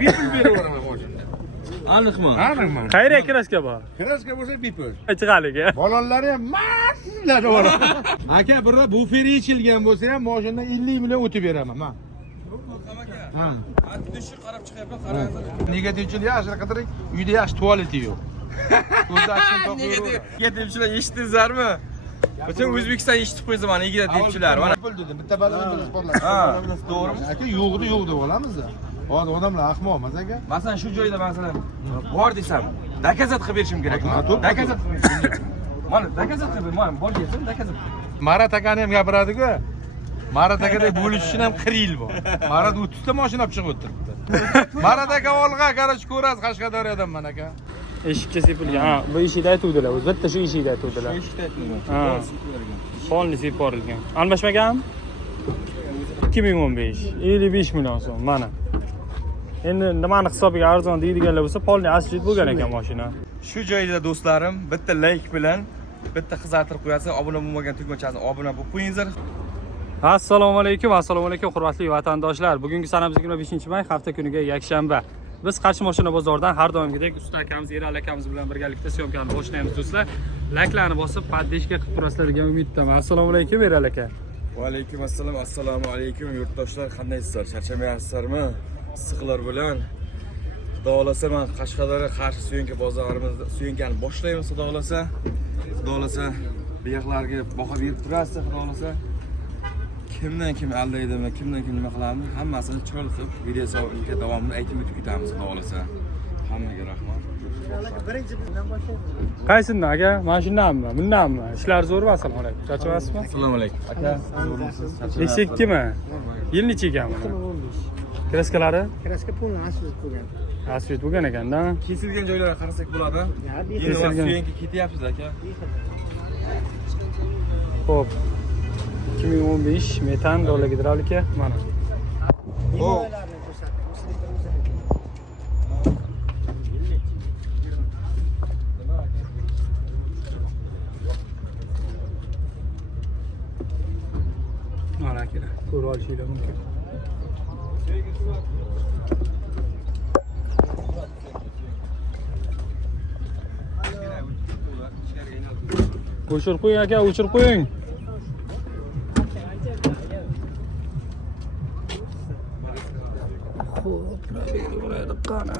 Bipil beraman mashina. Aniqmi? Aniqmi? Qayerga kraska bor? Kraska bo'lsa bipil. Chiqaliga. Bolalar ham mas'ullar bor. Aka, birra buferi yechilgan bo'lsa ham mashinadan 50 million o'tib beraman, men. Ha. Dushi qarab chiqyapman, qarang. Negativchilar yaxshi qidiring, uyda yaxshi tualeti yo'q. Ko'zda achishni topib. Negativchilar eshitdingizlarmi? Butun O'zbekiston eshitib qo'ysa mana negativchilar. Mana pul dedim, bitta balani bir sportlar. Ha, to'g'rimi? Aka, yo'qni yo'q deb olamiz-da. Hozir odamlar ahmoq emas aka. Masalan, shu joyda masalan bor desam, dakazat qilib berishim kerakmi? Dakazat qilib berishim. Mana dakazat qilib ber, mana bor desam, dakazat. Marat akani ham gapiradi-ku. Marat akada bo'lish uchun ham 40 yil bor. Marat 30 ta mashina olib chiqib o'tiribdi. Marat aka olg'a, qarashib ko'rasiz, Qashqadaryodan men aka. Eshikka sepilgan. Ha, bu eshikda aytuvdilar. O'zi bitta shu eshikda aytuvdilar. Shu eshikda aytdim. Ha. Polni sepib yuborilgan. Almashmaganmi? 2015, 55 million so'm mana. Endi nimani hisobiga arzon deydiganlar bo'lsa, polni asli bo'lgan ekan mashina. Shu joyda do'stlarim, bitta like bilan bitta qizartirib qo'yasiz. Obuna bo'lmagan tugmachasini obuna bo'lib qo'yinglar. Assalomu alaykum, hurmatli vatandoshlar. Bugungi sanamiz 25-may, hafta kuniga yakshanba. Biz Qarshi mashina bozoridan har doimgidek usta akamiz, Erali akamiz bilan birgalikda syomkani boshlaymiz do'stlar. Layklarni bosib, podpishka qilib turasizlar degan umiddaman. Assalomu alaykum Erali aka. Va alaykum assalom. Assalomu alaykum yurtdoshlar. Qandaysizlar? Charchamayapsizlarmi? Issiqlar bilan xudo xolasa men Qashqadaryo Qarshi Suyunka bozorimizda Suyunkani boshlaymiz xudo xolasa. Xudo xolasa bu yoqlarga baho berib turasiz xudo xolasa. Kimdan kim aldaydimi, kimdan kim nima qilamiz, hammasini cho'l qilib video savoliga davomini aytib o'tib ketamiz xudo xolasa. Hammaga rahmat. Birinchi bundan boshlaymiz. Qaysidan aka? Mana shundanmi? Bundanmi? Ishlar zo'rmi? Assalomu alaykum. Charchamasizmi? Assalomu alaykum. Aka, zo'rmisiz? Eskikkimi? Yil necha ekan buni? 2015. Kraskalari? Kraska pulni asli bo'lgan. Asli bo'lgan ekanda. Kesilgan joylarga qarasak bo'ladi. Endi Suyunka ketyapsiz aka. Xo'p. 2015 metan dollar gidravlika mana. Nimalarni ko'rsatdim? Mana kelar. Ko'rib olishingiz mumkin. O'chirib qo'ying aka, o'chirib qo'ying. Buraya qana.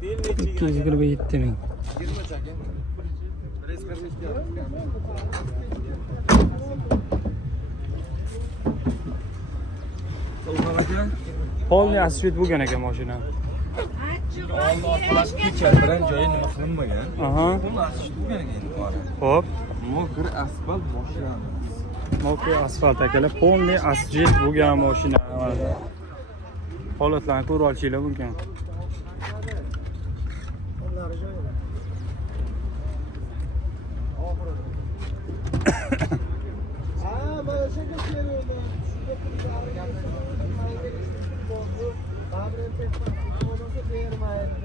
227 ming. Polni asfalt bo'lgan ekan mashina. Alloh kecha bilan joyi nima qilinmagan. Aha. Pul asli bo'lgan ekan. Xo'p. Mokr asfalt mashina. Mokr asfalt akalar, polni asfalt bo'lgan mashina. Holatlarni ko'rib olishingiz mumkin.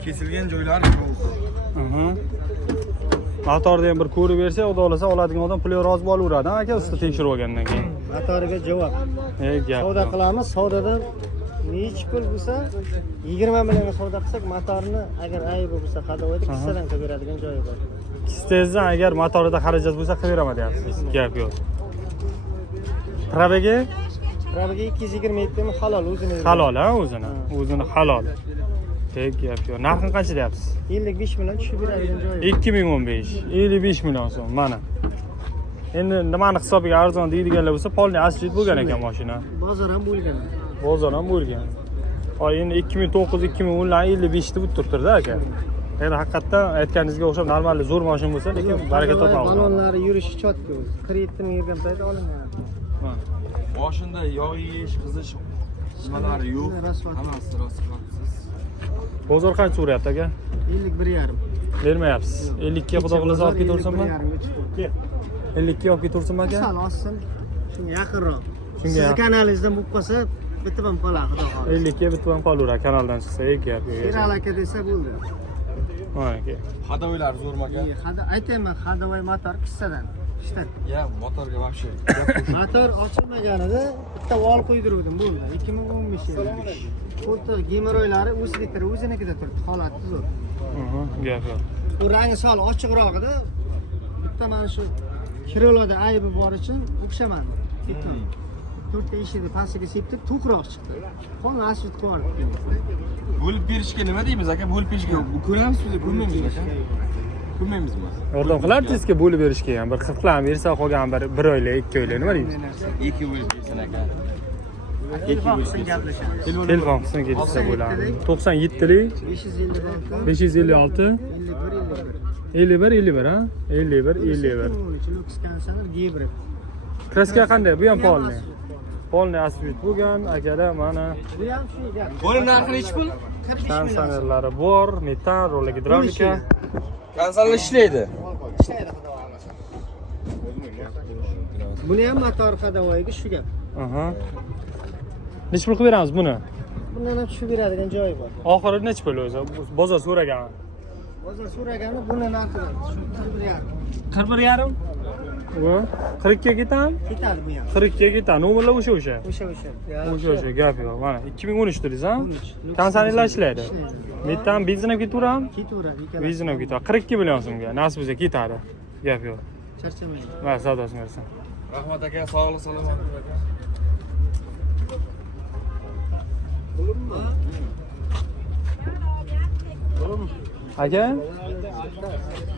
Kesilgan joylari Motorda ham bir ko'rib bersa, xudo xolasa oladigan odam puli rozi bo'laveradi, aka, usta tekshirib olgandan keyin. Motoriga javob. Gap. Savdo qilamiz, savdodan necha pul bo'lsa 20 millionga savdo qilsak, motorni agar aybi bo'lsa, hadavoyda kissadan qilib beradigan joyi bor. Kistangizdan agar motorida xarajat bo'lsa, qilib beraman deyapsiz. Gap yo'q. Probaga? Probaga 227 ming halol o'zini. Halol, ha, o'zini. O'zini halol. Gap yo'q. Narxini qancha deyapsiz? 55 million tushib beradigan joyi. 2015, 55 million so'm mana. Endi nimani hisobiga arzon deydiganlar bo'lsa, polni asli bo'lgan ekan mashina. Bozor ham bo'lgan. Bozor ham bo'lgan. Hoy endi 2009-2010 lar 55 ta bo'lib turibdi-da aka. Endi haqiqatdan aytganingizga o'xshab normal zo'r mashina bo'lsa, lekin baraka topadi. Balonlari yurishi chotga o'zi. Kreditni yurgan paytda olingan. Boshida yog' yeyish, qizish nimalari yo'q. Hammasi rostasiz. Bozor qancha so'rayapti aka? 51,5. Bermayapsiz. 50 ga xudo xolasa olib ketaversammi? 50 ga olib ketaversammi aka? Sal olsin. Shunga yaqinroq. Shunga Siz kanalingizdan bo'lib qolsa, bitta ham qoladi, xudo xolasa. 50 ga bitta ham qolaveradi kanaldan chiqsa, gap yo'q. Erali aka desa bo'ldi. Mana aka. Hadoylar zo'rmi aka? Aytayman, hadavoy motor kissadan. ishdan. Ya motorga вообще. Motor ochilmaganida bitta val qo'ydiruvdim bo'ldi. 2015 yilda. Xuddi gemoroylari o'zliklar o'zinikida turibdi, holati zo'r. Gap yo'q. Bu rangi sal ochiqrog'ida bitta mana shu kirolarda aybi bor uchun o'xshamadi. Ketdi. 4 ta eshikni pastiga sepdik, to'qroq chiqdi. Qolgan asfalt qo'yardi. Bo'lib berishga nima deymiz aka? Bo'lib berishga ko'ramiz biz, ko'rmaymizmi aka? Ko'rmaymizmi? Yordam qilardingizki bo'lib berishga ham bir 40 dan bersa, qolgan bir oylik, 2 oylik nima deysiz? 2 bo'lib bersin aka. Telefon qilib gaplashamiz. Telefon qismiga kelsa bo'ladi. 97lik 556 556 51 51 ha? 51 51. Lux kansalar gibrid. Kraska qanday? Bu ham polni. Polni asfalt bo'lgan, akada mana Bu ham shu gap. Buni narxi nechi pul? 45 million. kondisionerlari bor, metan, roller gidravlika. Konsollar ishlaydi. Ishlaydi xudo xolasa. Buni ham motor xadavoyiga shu gap. Aha. Necha pul qilib beramiz buni? Bundan ham tushib beradigan joyi bor. Oxiri necha pul o'zi? Bozor so'ragan. Bozor so'ragani buni narxi shu 41,5. 41,5. Va 40 ga ketadi? Ketadi bu ham. 40 ga ketadi. Nomerlar o'sha. O'sha. O'sha gap yo'q. Mana 2013 dedingiz, ha? Kondisionerlar ishlaydi. Metan benzin ham ketaveradimi? Ketaveradi. Benzin ham ketadi. 42 million so'mga. Nasib bo'lsa ketadi. Gap yo'q. Charchamaydi. Va savdosini bersin. Rahmat aka, sog'lik salomat aka. Aka,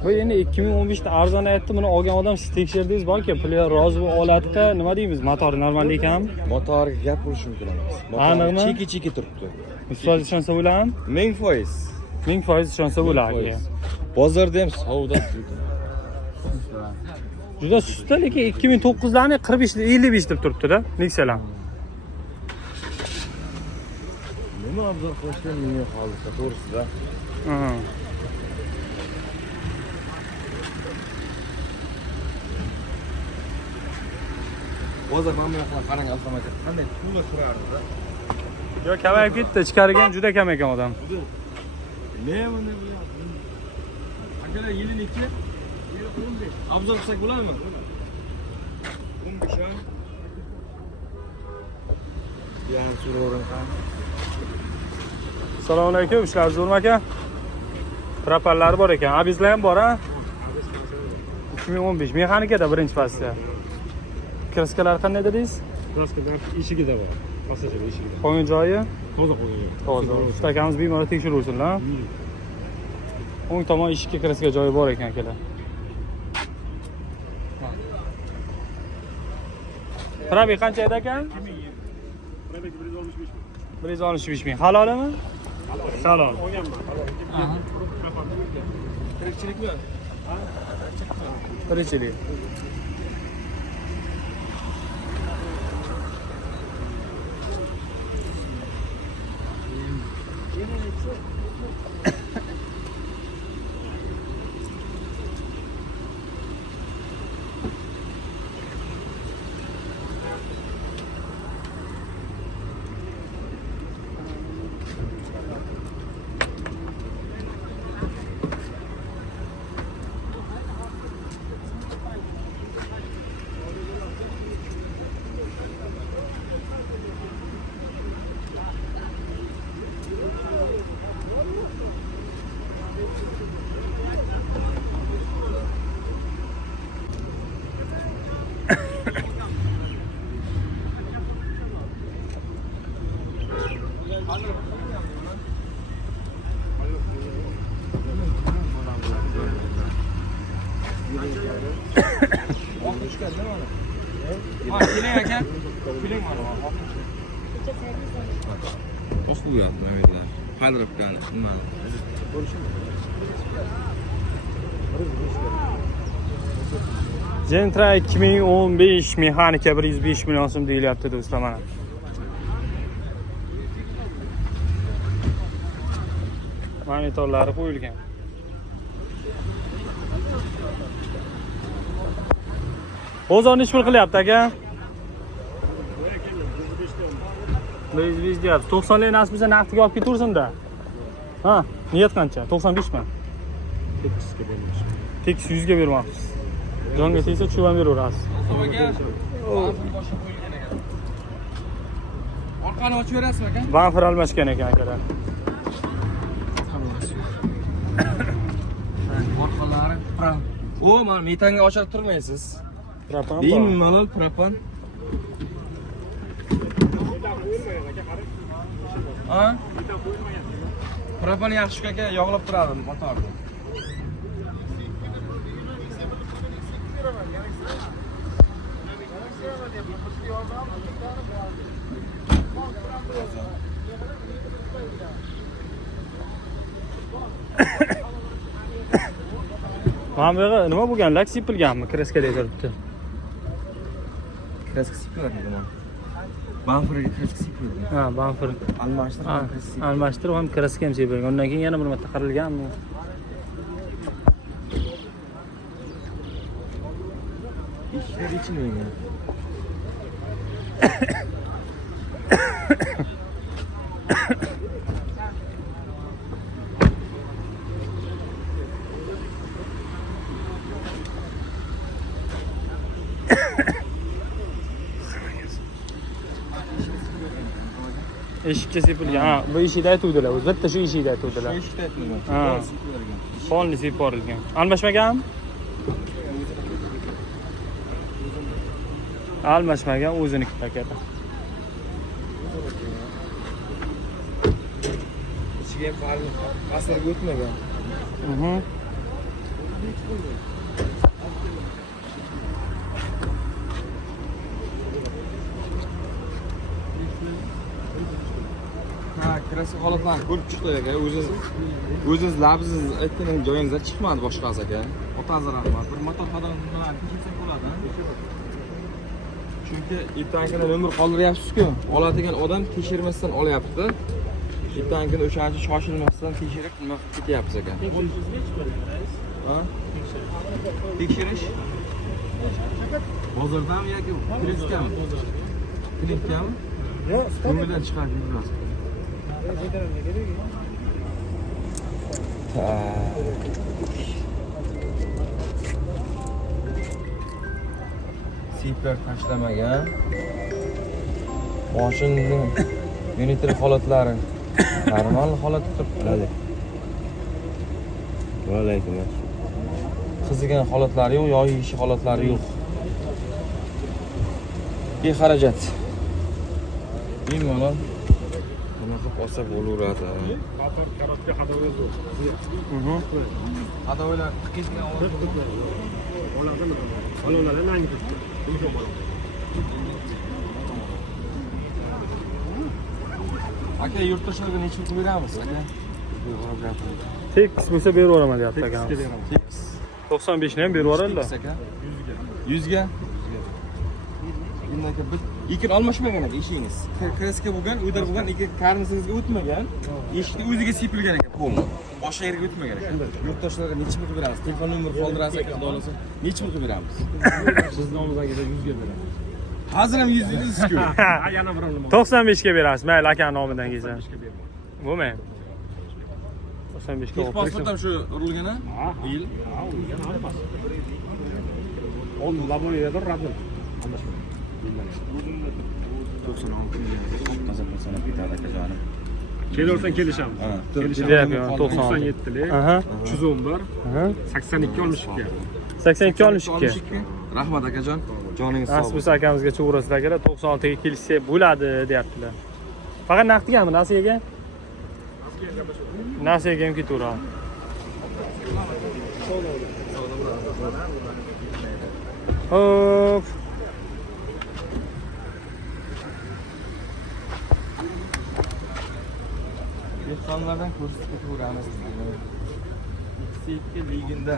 bu endi 2015 da arzon aytdi, buni olgan odam siz tekshirdingiz balki, puli rozi bo'lib oladida, nima deymiz? Motori normal ekanmi? Motoriga gap qilish mumkin emas. Aniqmi? Cheki turibdi. Ustoz ishonsa bo'ladimi? 1000%. 1000% ishonsa bo'ladi. Bozorda ham savdo. Juda susta, lekin 2009 larni 45 55 deb turibdi-da, Nexalar. Nima obzor qilishdan men hozircha to'g'risida. Bozor mana bu yoqqa qarang, avtomat qanday pulga turardi-da. Yo, kamayib ketdi, ichkariga ham juda kam ekan odam. Men bunday bo'lyapti. Akalar yili nechi? 15. Obzor qilsak bo'ladimi? 15 ha. Yan so'rovran ham. Assalomu alaykum, ishlar zo'rmi aka? Propallari bor ekan, abizlar ham bor ha? 2015 mexanikada birinchi pozitsiya. Kraskalar qanday dedingiz? Kraskalar eshigida bor. Pasajer eshigida. Qolgan joyi? Toza qo'ygan. Toza. Ustakamiz bemalol tekshiruvsinlar. O'ng tomon eshikka kraska joyi bor ekan akalar. Probek qancha edi aka? Probek 165 ming. 165 ming. Halolmi? Halol. Tirikchilikmi? Tirikchilik. Keling aka. Keling mana. Oq bo'lyapti Mamedlar. Qadribdan nima? Gentra 2015 mexanika 105 million so'm deyilyapti do'stlar mana. Monitorlari qo'yilgan. Bozor nech pul qilyapti aka? 105 deyapti. 90 lik nasib bo'lsa naqdga olib ketaversin-da. Ha, niyat qancha? 95 mi? Tekisga bermoqchi. Tekis 100 ga bermoqchisiz. Jonga tegsa tushib ham beraverasiz. Orqani ochib berasizmi aka? Bamper almashgan ekan akalar. Orqalari o, mana metanga ochirib turmaysiz. Propan. Bemalol propan. Ha? Propan yaxshi aka, yog'lab turadi motorni. Mana bu yerga nima bo'lgan? Lak sepilganmi? Kreskada turibdi. Kreska sepiladi mana. Bamperga kreska sepiladi. Ha, bamper. Almashtirib Ha, kreska sepiladi. almashtirib ham kreska ham sepilgan. Undan keyin yana bir marta qirilganmi? İşler içmeyin. Eshikka sepilgan. Ha, bu eshikda aytuvdilar. O'zi bitta shu eshikda aytuvdilar. Eşit etmiyor. Ha. Polni sepib yuborilgan. Almashmaganmi? Almashmagan, o'ziniki paketi. İçkiye paslar götürmeden. Mhm. Ha, kreska holatlarni ko'rib chiqdi aka. O'zingiz labsiz aytgan joyingizdan chiqmadi boshqasi aka. Otangiz rahmat. Bir motor xodimlarni tekshirsak bo'ladi. Chunki ertagina nomer qoldiryapsiz-ku. Oladigan odam tekshirmasdan olyapti. Ertagina o'shancha shoshilmasdan tekshirib nima qilib ketyapsiz aka. Ha? Tekshirish? Bozordami yoki klinikkami? Klinikkami? Yo'q, ko'ngildan chiqarib yurasiz. Siplar tashlamagan. Mashinaning unitri holatlari normal holatda turibdi. Valaykum. Qizigan holatlari yo'q, yoyishi holatlari yo'q. Bexarajat. Bemalol nima qilib olsa bo'laveradi. Mhm. Adovalar ketgan aka, yurtdoshlarga necha pul beramiz aka? Tekis bo'lsa berib yuboraman deyapti akam. Tekis. 95 ni ham berib yuboradilar. Aka. 100 ga. Endi aka ikki almashmagan aka eshingiz. Kreska bo'lgan, uyda bo'lgan, ikki karnisingizga o'tmagan. Eshikni o'ziga sepilgan aka polni. Boshqa yerga o'tmagan aka. Yurtdoshlarga necha pul beramiz? Telefon nomeri qoldirasiz aka, xudo xolasa. Necha pul beramiz? Sizni oldingizga 100 ga beramiz. Hozir ham 100 dedingiz-ku. Yana bir nima? 95 ga berasiz. Mayli aka nomidan kelsa. Bo'lmaydi. 95 ga olib Pasport ham shu urilgan-a? Yil. Yana olmas. On laboratoriyada radon. Almashmagan. 96 qazaqqa sanab ketadi akajonim. Kelaversan kelishamiz. Ha. Deyapman 97 lik, Aha. 311, Aha. 82 olmishga. 82 olishga. Rahmat akajon. Joningiz sog' Asbus akamizga to'g'risida akalar 96 ga kelishsa bo'ladi deyaptilar. Faqat naqdgami nasiyaga? Nasiyaga ham ketaveradi. Hop. Mehmonlardan ko'rsatib ketaveramiz. Ikki ligында.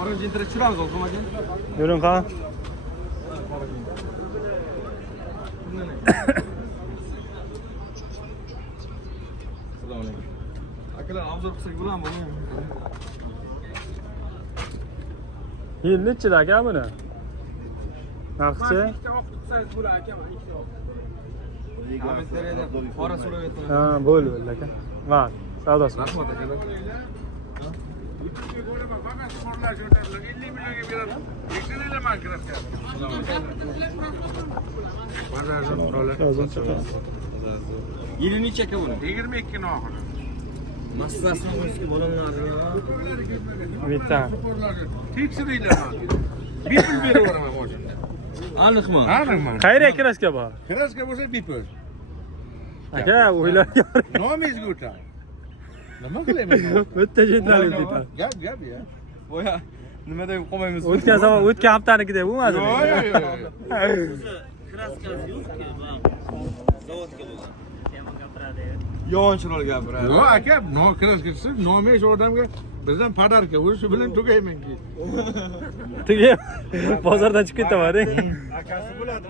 Orange internet tushiramiz o'zim aka. Yuring qa. Akalar obzor qilsak bo'ladimi? Yil nechida aka buni? Narxchi? Kommentariyada qora so'rab aytdim. Ha, bo'ldi aka. Ha, savdosi. Rahmat akalar. Fakat sporlar ko'tariladi. 50 millionga beradi. Tekshiraylar man kirib Yili necha aka buni? 22 ni oxiri. Massasini qo'yishga bo'lanlarni. Bitta. Tekshiraylar man. Bepul beraveraman o'shanda. Aniqmi? Aniqman. Qayerga kraska bor? Kraska bo'lsa bepul. Aka, o'ylarga. Nomingizga o'tadi. Nima qilayman? Bitta jetlalik bitta. Gap ya. Boya nima deb qolmaymiz. O'tgan haftanikidek bo'lmadi. Yo'q. Yon chiroyli gapiradi. Yo'q aka, kraska siz nomish odamga bizdan podarka, o'sha bilan tugaymanki. Tugi bozordan chiqib ketaman. Akasi bo'ladi.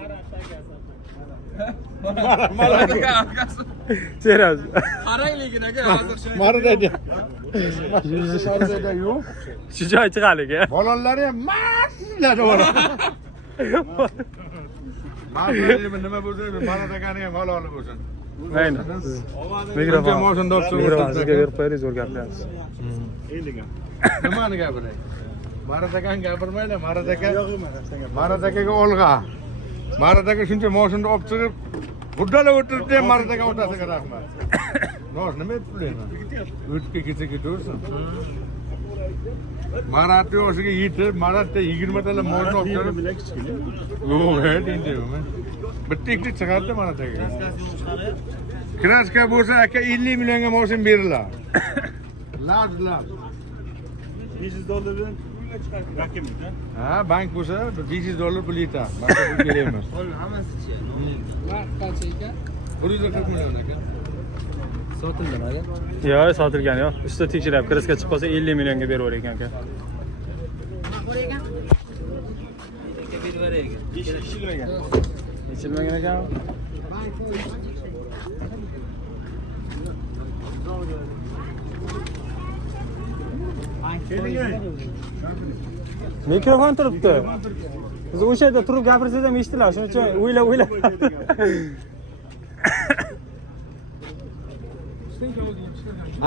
Malaka akasi. Serios. Qarang lekin aka hozir Maridada. Maridada yo'q. Shu joy chiqalik. Balonlari ham maslada bor. Maslada nima bo'lsa, Maridagani ham halol bo'lsin. Aynan. Mikrofon moshunda Mikrofon sizga berib qo'yamiz, zo'r gapiryapsiz. Endi Nimani gapiray? Maradagan gapirmaylar, Maradagaga olg'a. Maradaga shuncha moshinda olib chiqib, buddalab o'tiribdi, Maradaga otasiga rahmat. Noz nima deb bilaman? O'tga ketsa ketaversin. Marat yoshiga yetib, Maratda 20 tala moshina olib chiqib. Yo'q, endi bitta ikkita chiqardi Maradaga. Kraska bo'lsa aka 50 millionga moshina beriladi. Laz. $500 bilan rakimda. Ha, bank bo'lsa $500 pul yetadi. Boshqa pul kerak emas. Buning hammasi-chi? Vaqt qancha ekan? 140 million ekan. Sotildimi aka? Yo'q, sotilgan yo'q. Usta tekshirib, kraska chiqib qolsa 50 millionga berib yuborar ekan aka. Yechilmagan ekan. Mikrofon turibdi. Biz o'sha yerda turib gapirsangiz ham eshitilar. Shuning uchun o'ylab.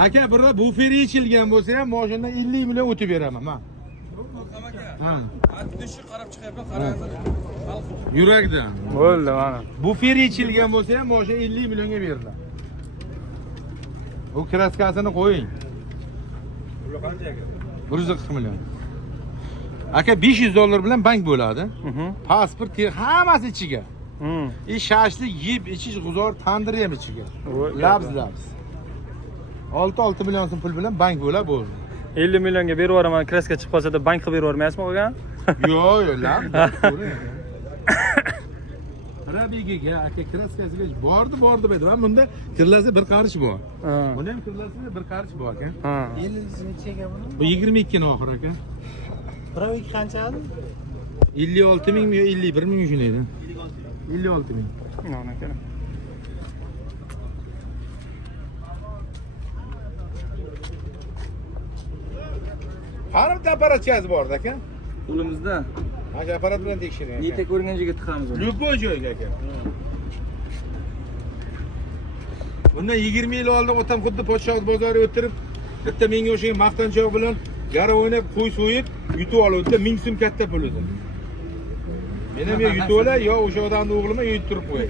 Aka, birda buferi ichilgan bo'lsa ham mashinadan 50 million o'tib beraman, men. Ha. Atdishi qarab chiqyapman, qarang. Yurakdan. Bo'ldi, mana. Buferi ichilgan bo'lsa ham mashina 50 millionga beriladi. U kraskasini qo'ying. Pul qancha aka? 140 million. Aka $500 bilan bank bo'ladi. Pasport, hammasi ichiga. Shashlik yeb ichish g'uzor tandir ham ichiga. Labz. 6 million so'm pul bilan bank bo'ladi, bo'ldi. 50 millionga berib yuboraman, kraska chiqib qolsa bank qilib berib yubormaysizmi o'g'an? Yo'q, labz. Rabigiga aka kraskasiga bordi dedi. Va bunda kirlasa bir qarish bor. Bunda ham kirlasa bir qarish bor ekan. Ha. 50 necha ekan buni? Bu 22 ni oxir aka. Birovi qancha edi? 56 mingmi yo 51 ming shunday edi. 56 ming. Mana kerak. Qani bitta apparatchasi bor aka. Qo'limizda Mana shu apparat bilan tekshiring. niyatga ko'rgan joyga tiqamiz uni. Любой joyga aka. Bundan 20 yil oldin otam xuddi Podshoh bozoriga o'tirib, bitta menga o'xshagan maqtanchoq bilan yara o'ynab, qo'y so'yib, yutib oluvdi. 1000 so'm katta pul edi. Men ham yo yutib olay, yo o'sha odamning o'g'limi yutib turib qo'yay.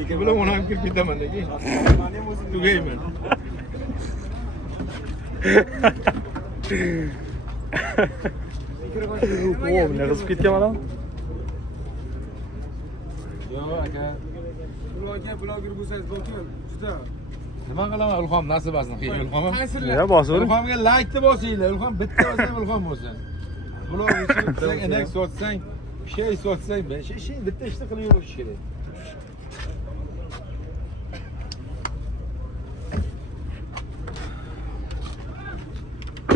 Ikki bilan ona ham kirib ketaman lekin. Tugayman. O, ne qizib ketgan mana. Yo'q aka. Bloger bo'lsangiz bo'lkin. Juda. Nima qilaman Ilhom nasibasini qiyin Ilhom. Ya bosur. Ilhomga like-ni bosinglar. Ilhom bitta olsang Ilhom bo'lsin. Blog uchun enak sotsang, shay sotsang, ben shay bitta ishni qilib yurish kerak.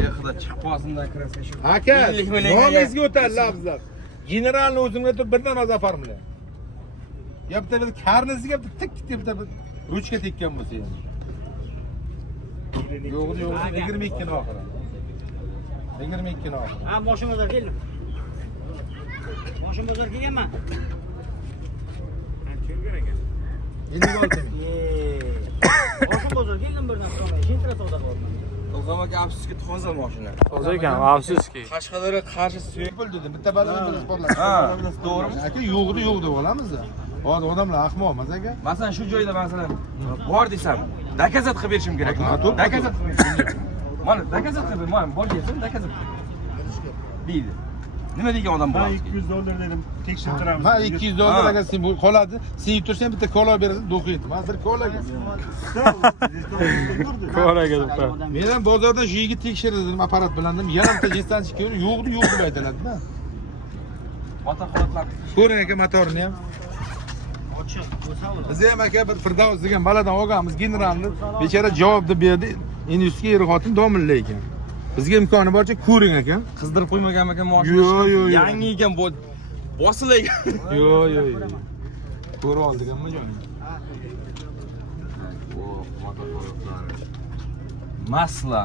Yaxda chiqib qolsindan kraska shu. Aka, nomingizga o'tadi labzlar. Generalni o'zimga turib birdan ozafarmlar. Ya bitta karnizga bitta bitta ruchka tekkan bo'lsa ham. Yo'q, 22 ni oxiri. 22 ni oxiri. Ha, mashina bozor keldim. Mashina bozor kelganman. Qancha yurgan ekan? 56 ming. Boshim bozor keldim birdan so'rmay. Shintra savdo qilyapman. Ilhom aka afsuski toza mashina. Toza ekan, afsuski. Qashqadaryo qarshi suyak. pul dedim. Bitta baland transportlar. Ha, to'g'rimi? Aka yo'qdi yo'q deb olamiz. Hozir odamlar ahmoq emas aka. Masalan, shu joyda masalan bor desam, dakazat qilib berishim kerakmi? Dakazat qilib berishim. Mana dakazat qilib, mana bor desam, dakazat deydi. Nima degan odam bo'ladi? $200 dedim. Tekshirib turamiz. Ha $200 aka sen bu qoladi. Sen yeb tursang bitta kola berasan, do'qiydi. Hozir kolaga. Ko'raga deb. Men ham bozordan shu yigit tekshirdim apparat bilan dedim. Yarimta jistanchik ko'rib, yo'qdi yo'q deb aytiladi-da. Ota holatlar. Ko'ring aka motorini ham. Ochiq, bo'lsa olur. Biz ham aka bir Firdavs degan baladan olganmiz generalni. Bechora javob deb berdi. Endi ustiga er xotin domilla ekan. Bizga imkoni boricha ko'ring aka. Qizdirib qo'ymagan ekan mashina. Yo'q, yo'q, yo'q. Yangi ekan bu bosilagan. Yo'q, yo'q, yo'q. Ko'rib oldiganmi jonim? Masla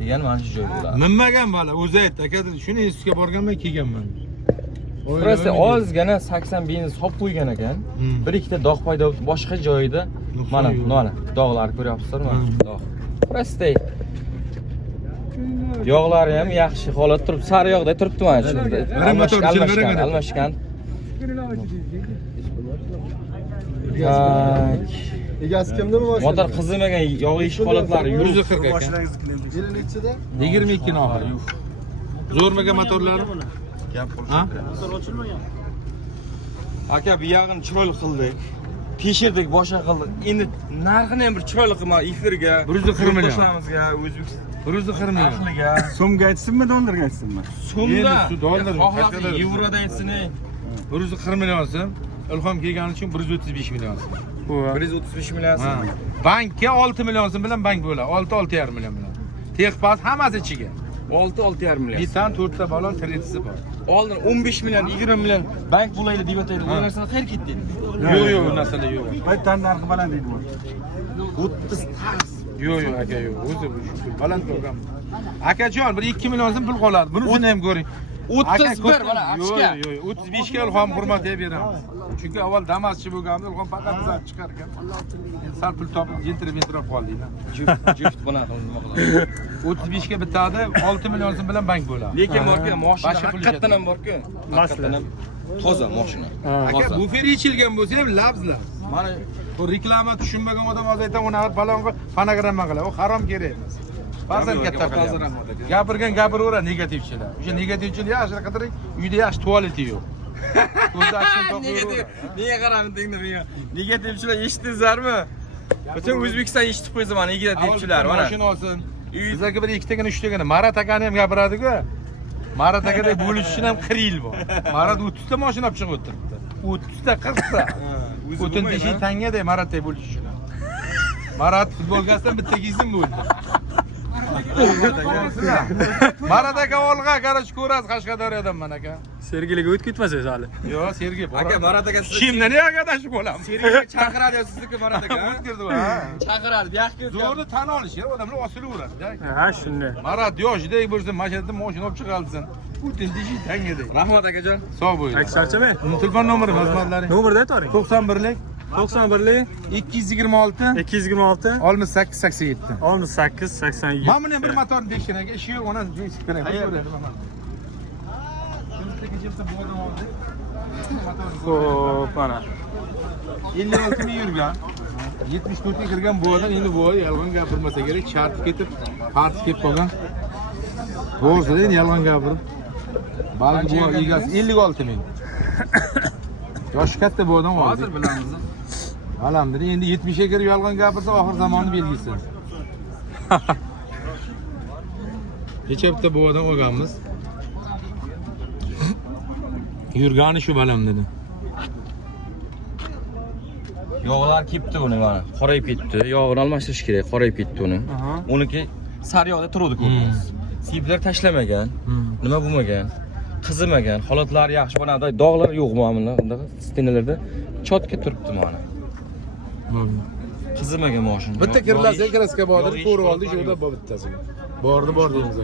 degan mana shu joy bo'ladi. Minmagan bola o'zi aytdi aka, shuni institutga borganman, kelganman. Prosta ozgina 80 benzin solib qo'ygan ekan. Bir ikkita dog' paydo bo'lib boshqa joyida mana dog'larni ko'ryapsizlar mana dog'. Prosta yog'lari ham yaxshi holat turibdi. Sari yog'da turibdi mana shu. Almashgan. Egasi kimda bu? Motor qizimagan yog' ish holatlari yurib 140 aka. Yili nechida? 22 ni oxiri. Zo'rmagan motorlari? Gap Motor ochilmagan. Aka bu yog'ini chiroyli qildik. Tekshirdik, boshqa qildik. Endi narxini ham bir chiroyli qilma efirga. 140 million. Boshlamizga O'zbekiston 140 million. ahliga. So'mga aytsinmi, dollarga aytsinmi? So'mda Endi shu dollar, xohlasa qachonlar? yevroda aytsin. 140 million so'm. Ilhom kelgani uchun 135 million so'm. 135 million. Ha. Bankka 6 million so'm bilan bank bo'ladi. 6-6,5 million bilan. Texpas hammasi ichiga. 6-6,5 million. Bitan 4 ta balon kreditisi bor. Oldin 15 million, 20 million bank bo'laydi deb aytaydi. Bu narsa qayerga ketdi? Yo'q, yo'q, bu narsalar yo'q. Baytan narxi baland deydi bu. 30 tars. Yo'q, yo'q, aka yo'q. O'zi bu shu baland bo'lgan. Akajon, bir 2 million so'm pul qoladi. Bunisini ham ko'ring. 31 mana achka. Yo'q, yo'q, 35 ga Ilhom hurmat deb beramiz. Chunki avval Damaschi bo'lganmiz, Ilhom faqat bizdan chiqar ekan. Endi sal pul topib, yentirib qoldik-da. Juft bunaqa nima qiladi? 35 ga bitadi, 6 million so'm bilan bank bo'ladi. Lekin borku, mashina Boshqa pul haqiqatan ham borku. Haqiqatan ham toza mashina. Aka, bufer yechilgan bo'lsa ham labzlar. Mana Bu reklama tushunmagan odam hozir aytaman, unaqa balonga fonogramma qiladi. U harom kerak emas. Ba'zan katta qiladi. Gapirgan gapiraveradi negativchilar. O'sha negativchilar yaxshi qidiring, uyda yaxshi tualeti yo'q. Ko'zda action topib. nega qaramdingda menga? Negativchilar eshitdingizlarmi? Butun O'zbekiston eshitib qo'ysa mana negativchilar mana. Mashina olsin. Bizga bir ikkitagina, uchtagina Marat akani ham gapiradi-ku. Marat akadek bo'lish uchun ham 40 yil bor. Marat 30 ta mashina olib chiqib o'tiribdi. 30 ta, 40 ta. O'tin tishi tangaday Maratday bo'lish uchun. Marat futbolkasidan bitta kiysin bo'ldi. Marat aka olg'a, qarаш ko'rasiz Qashqadaryodan men aka. Sergeliga o'tib ketmasangiz hali. Yo'q, Sergey. Aka Marat aka siz Kimdan agashib bo'lamiz? Sergeyga chaqiradi sizniki Marat aka. O'tkirdi ha. Chaqiradi, bu yoqqa Zo'rni tan olish, odamlar osilaveradi. Ha, shunday. Marat yoshidek bo'lsa, mashinadan mashina olib chiqalsin. Putin tishi tangaday. Rahmat akajon. Sog' bo'ling. Aka charchamang. Telefon nomeri, xizmatlaring. Nomerni aytavering. 91lik 91lik 226 226 68 87. 68 87. Mana buni ham bir motorni tekshiraga, ishi yo'q, ona tekshiraga. Xo'p, mana. 56 ming yurgan. 74 ga kirgan bu odam endi bu yolg'on gapirmasa kerak, sharti ketib, parti kelib qolgan. Bo'lsa endi yolg'on gapirib. Balki bu egasi 56 ming. Yoshi katta bu odam Hozir bilamiz. Alhamdulillah, endi 70 ga kirib yolg'on gapirsa oxir zamonni belgisi. Necha bitta bu odam olganmiz. Yurgani shu balam dedi. Yog'lar ketdi uni mana. Qorayib ketdi. Yog'ini almashtirish kerak, qorayib ketdi uni. Uniki sari yog'da turuvdi ko'pincha. Siplar tashlamagan, nima bo'lmagan, qizimagan, holatlari yaxshi. Mana dog'lar yo'q mana bundaqa stenalarda chotka turibdi mana. Qizimagan mashina. Bitta kirlasa kraska bordi, ko'rib oldi, shunda bor bittasi. Bordi deymiz.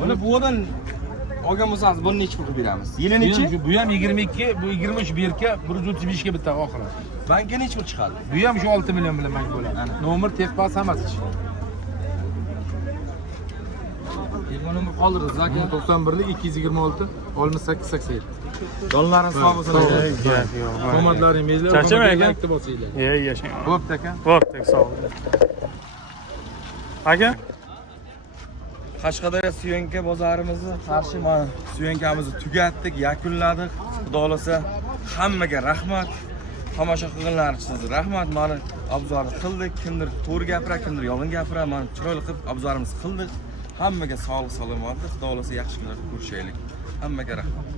Buni bu odam olgan bo'lsangiz buni nechi pul beramiz? Yili nechi? Bu ham 22, bu 23 berka, 135 ga bitta oxiri. Banka nechi pul chiqadi? Bu ham shu 6 million bilan bank bo'ladi. Nomer texpas hammasi ichida. Telefonimni qoldirasiz aka. 91 226 68 87. Donlaringiz sog' bo'lsin. Qomatlaring mezlar. Charchamang aka. Aktiv bo'lsanglar. Yashang. Bo'pti aka. Bo'pti, sog' bo'ling. Aka, Qashqadaryo suyanka bozorimizni qarshi mana suyankamizni tugatdik, yakunladik. Xudo xolasa hammaga rahmat. Tomosha qilganlaringiz rahmat. Mana obzorni qildik. Kimdir to'g'ri gapirar, kimdir yolg'on gapirar. Mana chiroyli qilib obzorimizni qildik. Hammaga sog'lik, salomatlik, Xudo xolasa yaxshi kunlarda ko'rishaylik. Hammaga rahmat.